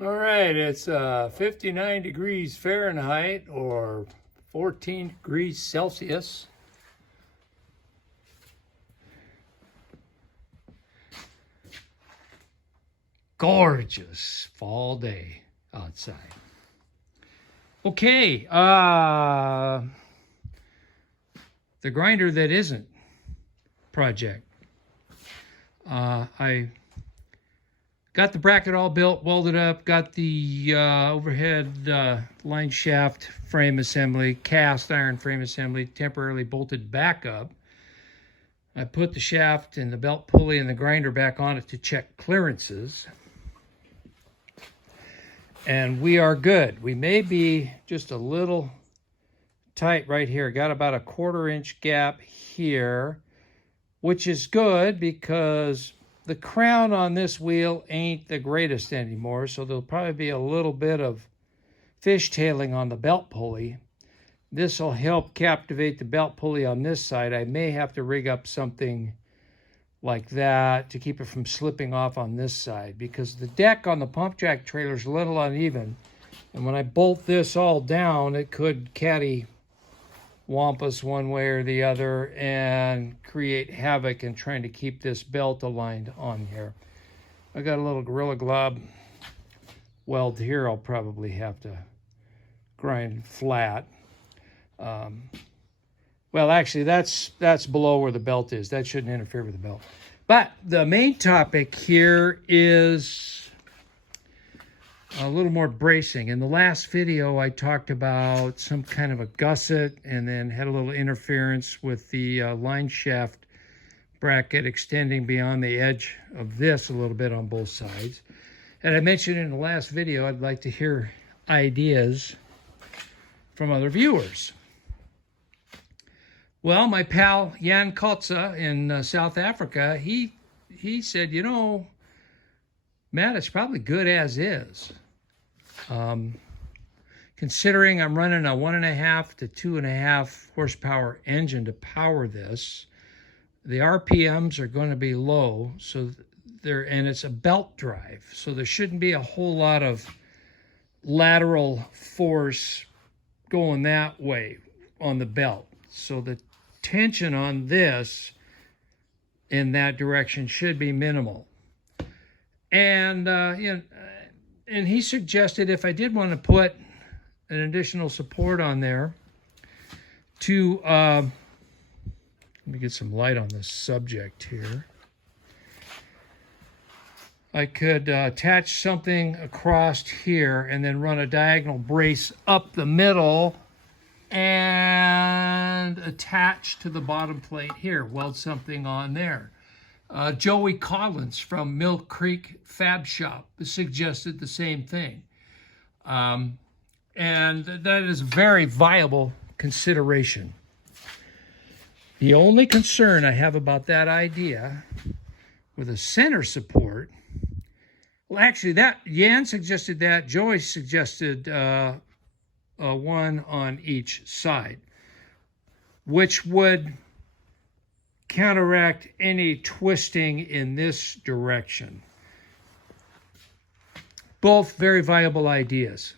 All right, it's 59 degrees Fahrenheit or 14 degrees Celsius. Gorgeous fall day outside. Okay, the grinder that isn't project. I got the bracket all built, welded up, got the overhead line shaft frame assembly, cast iron frame assembly, temporarily bolted back up. I put the shaft and the belt pulley and the grinder back on it to check clearances. And we are good. We may be just a little tight right here. Got about a 1/4 inch gap here, which is good because the crown on this wheel ain't the greatest anymore, so there'll probably be a little bit of fishtailing on the belt pulley. This will help captivate the belt pulley on this side. I may have to rig up something like that to keep it from slipping off on this side, because the deck on the pump jack trailer is a little uneven, and when I bolt this all down, it could catty wampus one way or the other and create havoc in trying to keep this belt aligned on here. I got a little Gorilla Glob weld here I'll probably have to grind flat. Well, actually, that's below where the belt is. That shouldn't interfere with the belt. But the main topic here is a little more bracing. In the last video, I talked about some kind of a gusset and then had a little interference with the line shaft bracket extending beyond the edge of this a little bit on both sides. And I mentioned in the last video, I'd like to hear ideas from other viewers. Well, my pal Jan Kotza in South Africa, he said, you know, Matt, it's probably good as is. Considering I'm running a 1.5 to 2.5 horsepower engine to power this, the RPMs are going to be low, so and it's a belt drive, so there shouldn't be a whole lot of lateral force going that way on the belt. So the tension on this in that direction should be minimal. And and he suggested if I did want to put an additional support on there to let me get some light on this subject here. I could attach something across here and then run a diagonal brace up the middle and attach to the bottom plate here, weld something on there. Joey Collins from Mill Creek Fab Shop suggested the same thing. And that is a very viable consideration. The only concern I have about that idea with a center support, well, actually, that Jan suggested that, Joey suggested one on each side, which would counteract any twisting in this direction. Both very viable ideas,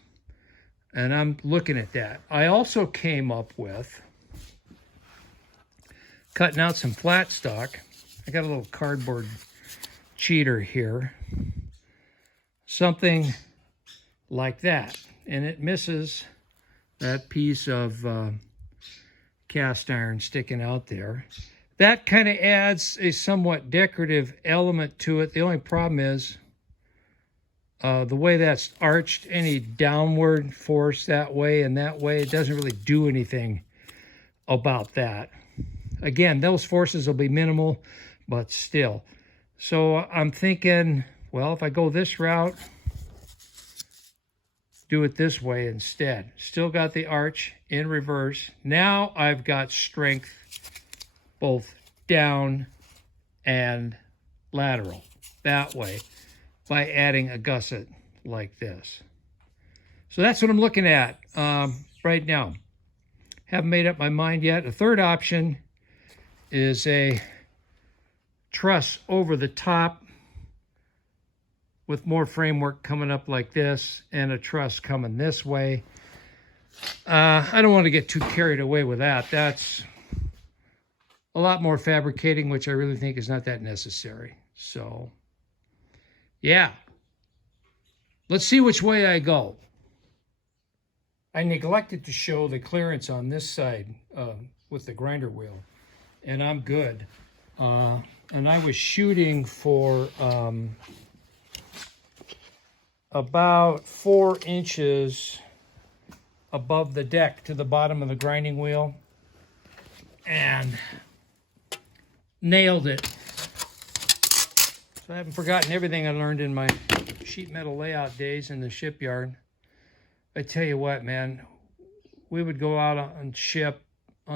and I'm looking at that. I also came up with cutting out some flat stock. I got a little cardboard cheater here, something like that, and it misses that piece of cast iron sticking out there. That kind of adds a somewhat decorative element to it. The only problem is the way that's arched, any downward force that way and that way, it doesn't really do anything about that. Again, those forces will be minimal, but still. So I'm thinking, well, if I go this route, do it this way instead. Still got the arch in reverse. Now I've got strength both down and lateral that way by adding a gusset like this. So that's what I'm looking at right now. Haven't made up my mind yet. A third option is a truss over the top with more framework coming up like this and a truss coming this way. I don't want to get too carried away with that. That's a lot more fabricating, which I really think is not that necessary. So, yeah. Let's see which way I go. I neglected to show the clearance on this side with the grinder wheel, and I'm good. And I was shooting for about 4 inches above the deck to the bottom of the grinding wheel, and nailed it. So I haven't forgotten everything I learned in my sheet metal layout days in the shipyard. I tell you what, man, we would go out on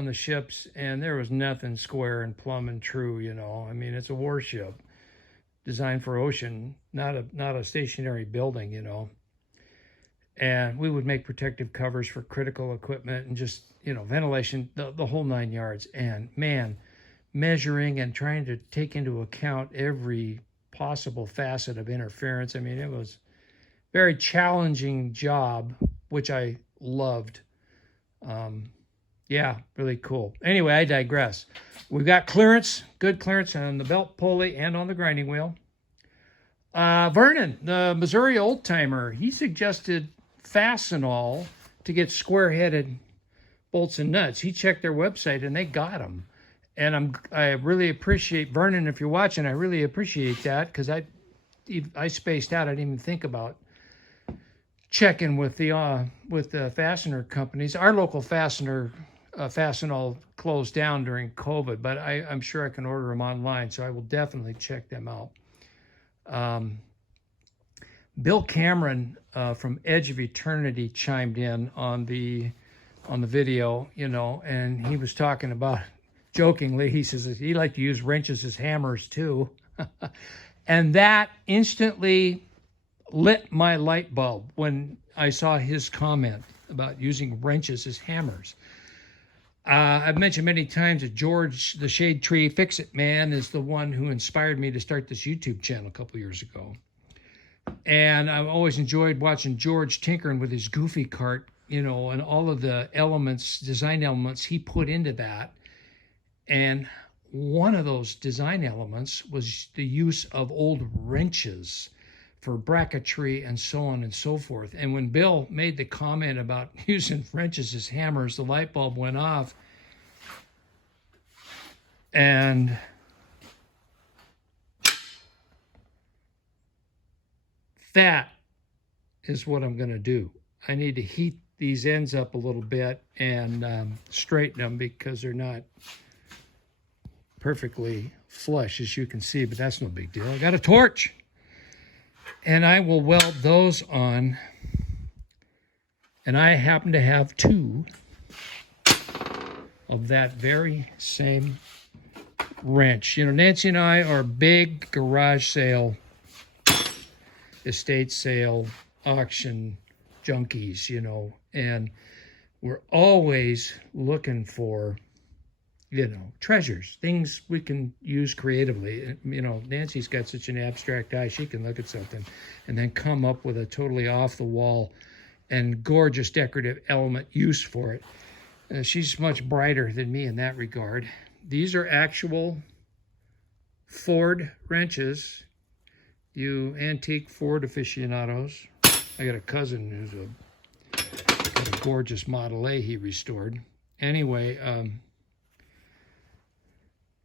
the ships, and there was nothing square and plumb and true, you know. I mean, it's a warship designed for ocean, not a stationary building, you know. And we would make protective covers for critical equipment and just, you know, ventilation, the whole 9 yards. And man, measuring and trying to take into account every possible facet of interference. I mean, it was a very challenging job, which I loved. Yeah, really cool. Anyway, I digress. We've got clearance, good clearance on the belt pulley and on the grinding wheel. Vernon, the Missouri old timer, he suggested Fastenal to get square-headed bolts and nuts. He checked their website and they got them. And I really appreciate, Vernon, if you're watching, I really appreciate that, because I spaced out. I didn't even think about checking with the fastener companies. Our local fastener, Fastenal, closed down during COVID, but I'm sure I can order them online, so I will definitely check them out. Bill Cameron from Edge of Eternity chimed in on the video, you know, and he was talking about, jokingly, he says he liked to use wrenches as hammers too. And that instantly lit my light bulb when I saw his comment about using wrenches as hammers. I've mentioned many times that George, the Shade Tree Fix-It Man, is the one who inspired me to start this YouTube channel a couple years ago. And I've always enjoyed watching George tinkering with his goofy cart, you know, and all of the elements, design elements he put into that. And one of those design elements was the use of old wrenches for bracketry and so on and so forth. And when Bill made the comment about using wrenches as hammers, the light bulb went off. And that is what I'm going to do. I need to heat these ends up a little bit and straighten them, because they're not perfectly flush, as you can see, but that's no big deal. I got a torch, and I will weld those on, and I happen to have 2 of that very same wrench. You know, Nancy and I are big garage sale, estate sale, auction junkies, you know, and we're always looking for, you know, treasures, things we can use creatively. You know, Nancy's got such an abstract eye. She can look at something and then come up with a totally off-the-wall and gorgeous decorative element use for it. She's much brighter than me in that regard. These are actual Ford wrenches, you antique Ford aficionados. I got a cousin who's got a gorgeous Model A he restored. Anyway,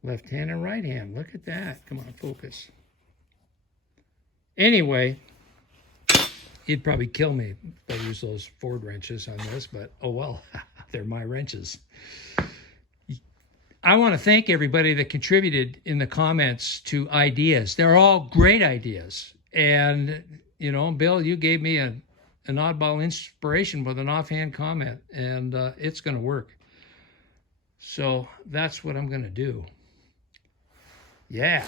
left hand and right hand. Look at that. Come on, focus. Anyway, he'd probably kill me if I use those Ford wrenches on this, but oh well, they're my wrenches. I want to thank everybody that contributed in the comments to ideas. They're all great ideas. And, you know, Bill, you gave me an oddball inspiration with an offhand comment, and it's going to work. So that's what I'm going to do. Yeah.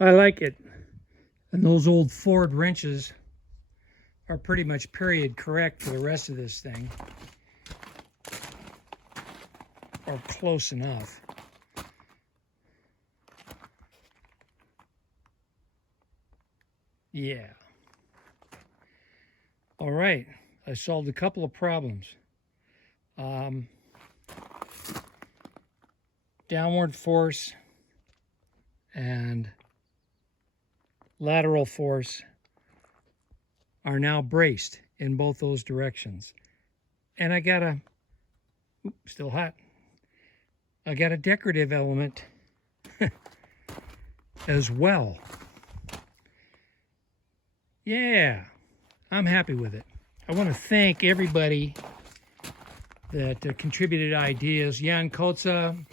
I like it. And those old Ford wrenches are pretty much period correct for the rest of this thing. Or close enough. Yeah. All right. I solved a couple of problems. Downward force and lateral force are now braced in both those directions. And I got a, still hot. I got a decorative element as well. Yeah, I'm happy with it. I want to thank everybody that contributed ideas. Jan Kotza,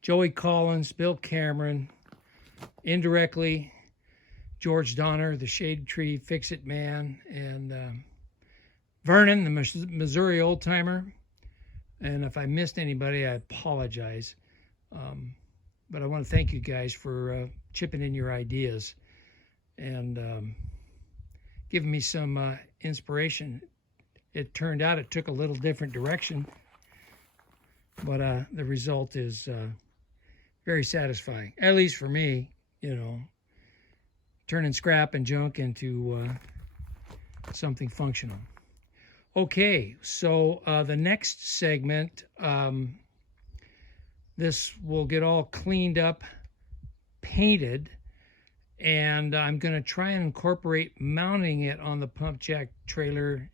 Joey Collins, Bill Cameron, indirectly, George Donner, the Shade Tree Fix-It Man, and Vernon, the Missouri Old Timer. And if I missed anybody, I apologize. But I want to thank you guys for chipping in your ideas and giving me some inspiration. It turned out it took a little different direction, but the result is very satisfying, at least for me, you know, turning scrap and junk into something functional. Okay, so the next segment, this will get all cleaned up, painted, and I'm going to try and incorporate mounting it on the pump jack trailer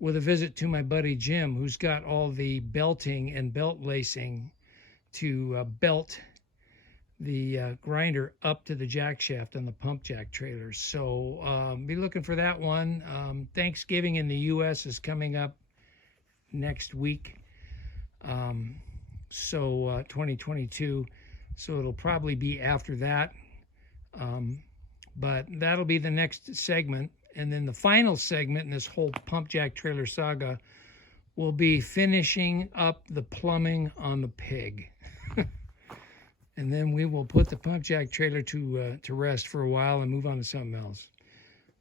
with a visit to my buddy Jim, who's got all the belting and belt lacing to belt the grinder up to the jack shaft on the pump jack trailer. So be looking for that one. Thanksgiving in the U.S. is coming up next week. So 2022. So it'll probably be after that. But that'll be the next segment. And then the final segment in this whole pump jack trailer saga will be finishing up the plumbing on the pig. And then we will put the pump jack trailer to rest for a while and move on to something else.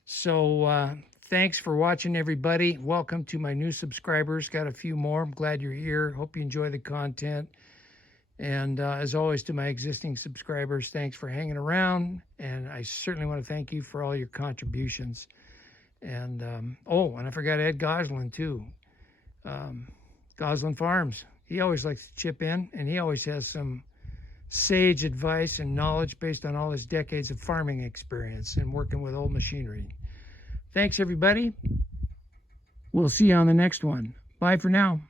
So thanks for watching, everybody. Welcome to my new subscribers. Got a few more. I'm glad you're here. Hope you enjoy the content. And as always, to my existing subscribers, thanks for hanging around. And I certainly want to thank you for all your contributions. And, and I forgot Ed Goslin, too. Goslin Farms. He always likes to chip in, and he always has some sage advice and knowledge based on all his decades of farming experience and working with old machinery. Thanks, everybody. We'll see you on the next one. Bye for now.